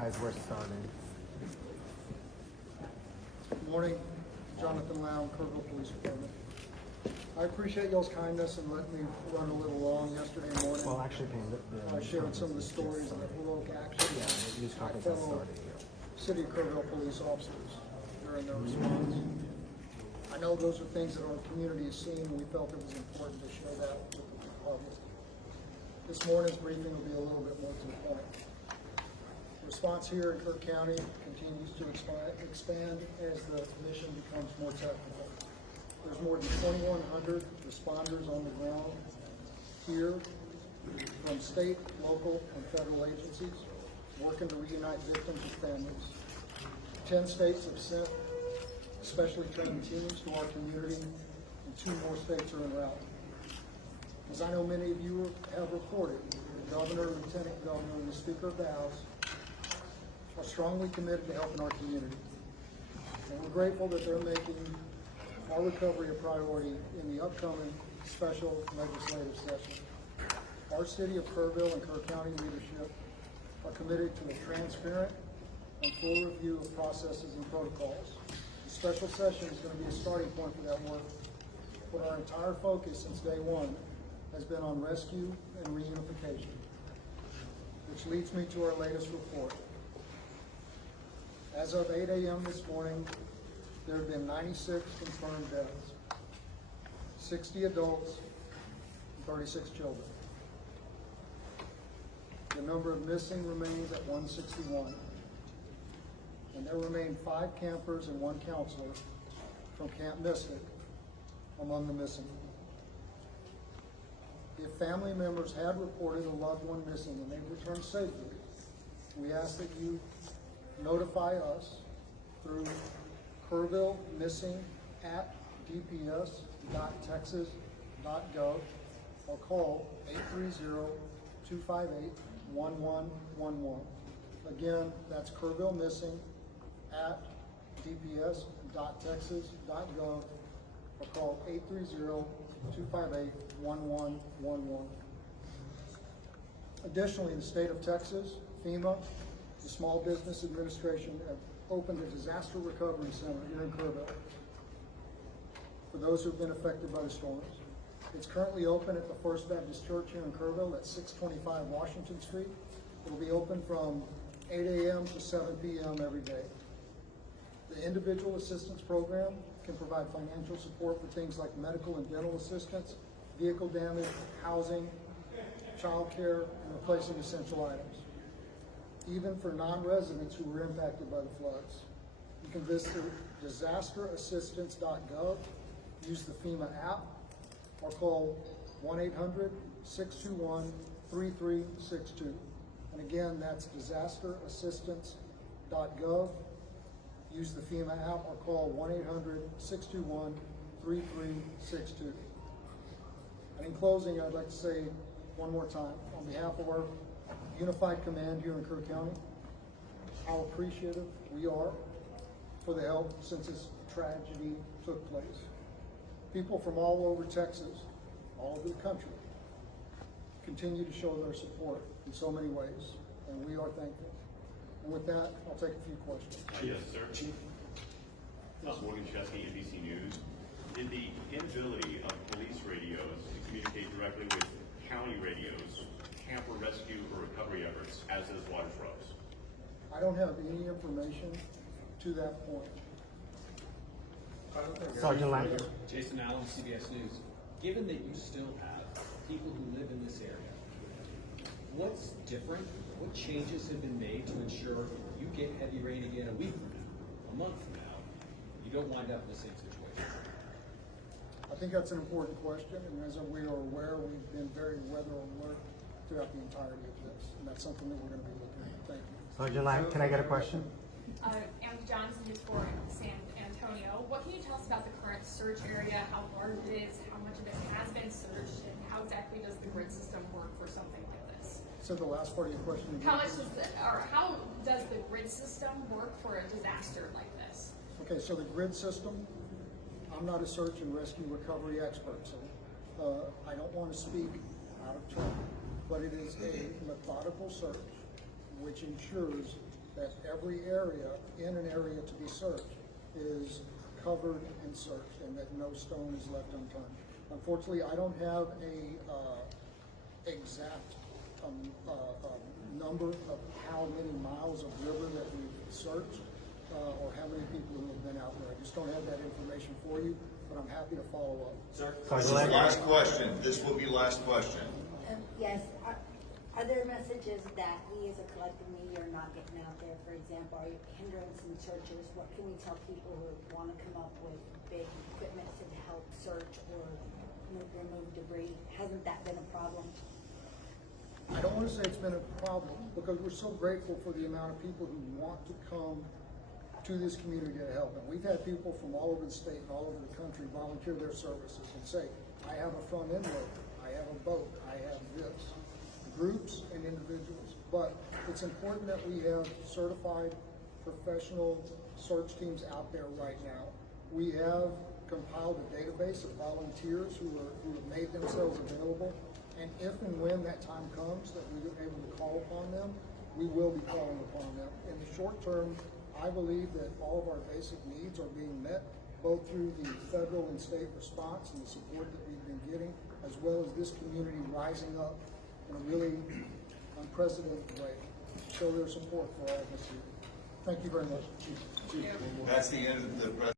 Guys, we're starting. Good morning, Jonathan Lau, Kerrville Police Department. I appreciate y'all's kindness and letting me run a little long yesterday morning. Well, actually, I shared some of the stories and the heroic actions the news of my conference has fellow started. City of Kerrville police officers during their response. I know those are things that our community has seen, and we felt it was important to share that with the public. This morning's briefing will be a little bit more to the point. The response here in Kerr County continues to expand as the mission becomes more technical. There's more than 2,100 responders on the ground here from state, local, and federal agencies working to reunite victims and families. 10 states have sent specially trained teams to our community, and 2 more states are en route. As I know many of you have reported, the Governor, Lieutenant Governor, and the Speaker of the House are strongly committed to helping our community. And we're grateful that they're making our recovery a priority in the upcoming special legislative session. Our City of Kerrville and Kerr County leadership are committed to a transparent and full review of processes and protocols. The special session is going to be a starting point for that work, but our entire focus since day one has been on rescue and reunification, which leads me to our latest report. As of 8 a.m. this morning, there have been 96 confirmed deaths, 60 adults, and 36 children. The number of missing remains at 161, and there remain 5 campers and 1 counselor from Camp Mystic among the missing. If family members had reported a loved one missing and they've returned safely, we ask that you notify us through kerrvillemissing@dps.texas.gov or call 830-258-1111. Again, that's kerrvillemissing@dps.texas.gov or call 830-258-1111. Additionally, the state of Texas, FEMA, the Small Business Administration have opened a disaster recovery center here in Kerrville for those who have been affected by the storms. It's currently open at the First Baptist Church here in Kerrville at 625 Washington Street. It will be open from 8 a.m. to 7 p.m. every day. The Individual Assistance Program can provide financial support for things like medical and dental assistance, vehicle damage, housing, child care, and replacing essential items. Even for non-residents who were impacted by the floods. You can visit disasterassistance.gov, use the FEMA app, or call 1-800-621-3362. And again, that's disasterassistance.gov, use the FEMA app, or call 1-800-621-3362. And in closing, I'd like to say one more time, on behalf of our Unified Command here in Kerr County, how appreciative we are for the help since this tragedy took place. People from all over Texas, all over the country, continue to show their support in so many ways, and we are thankful. And with that, I'll take a few questions. Yes, sir. Chief. Morgan Chesky, NBC News. Did the inability of police radios to communicate directly with county radios hamper rescue or recovery efforts, as is Waterfront? I don't have any information to that point. Sergeant Lang. Jason Allen, CBS News. Given that you still have people who live in this area, what's different? What changes have been made to ensure you get heavy rain again a week from now, a month from now, you don't wind up in the same situation? I think that's an important question, and as we are aware, we've been very weather alert throughout the entirety of this, and that's something that we're going to be looking at. Thank you. Sergeant Lang, can I get a question? Amber Johnson, News 4 San Antonio. What can you tell us about the current search area, how large it is, how much of it has been searched, and how exactly does the grid system work for something like this? So the last part of your question again. How does the grid system work for a disaster like this? Okay, so the grid system, I'm not a search and rescue recovery expert, so I don't want to speak out of turn, but it is a methodical search which ensures that every area in an area to be searched is covered and searched, and that no stone is left unturned. Unfortunately, I don't have a exact number of how many miles of river that we've searched, or how many people who have been out there. I just don't have that information for you, but I'm happy to follow up. Sir? Last question. This will be last question. Yes, are there messages that we as a collective media are not getting out there? For example, are you hindering some searches? What can we tell people who want to come up with big equipment to help search or remove debris? Hasn't that been a problem? I don't want to say it's been a problem, because we're so grateful for the amount of people who want to come to this community to help. And we've had people from all over the state and all over the country volunteer their services and say, I have a front end loader, I have a boat, I have this. Groups and individuals. But it's important that we have certified professional search teams out there right now. We have compiled a database of volunteers who have made themselves available. And if and when that time comes that we are able to call upon them, we will be calling upon them. In the short term, I believe that all of our basic needs are being met, both through the federal and state response and the support that we've been getting, as well as this community rising up in a really unprecedented way to show their support for all of us here. Thank you very much, Chief. That's the end of the presentation.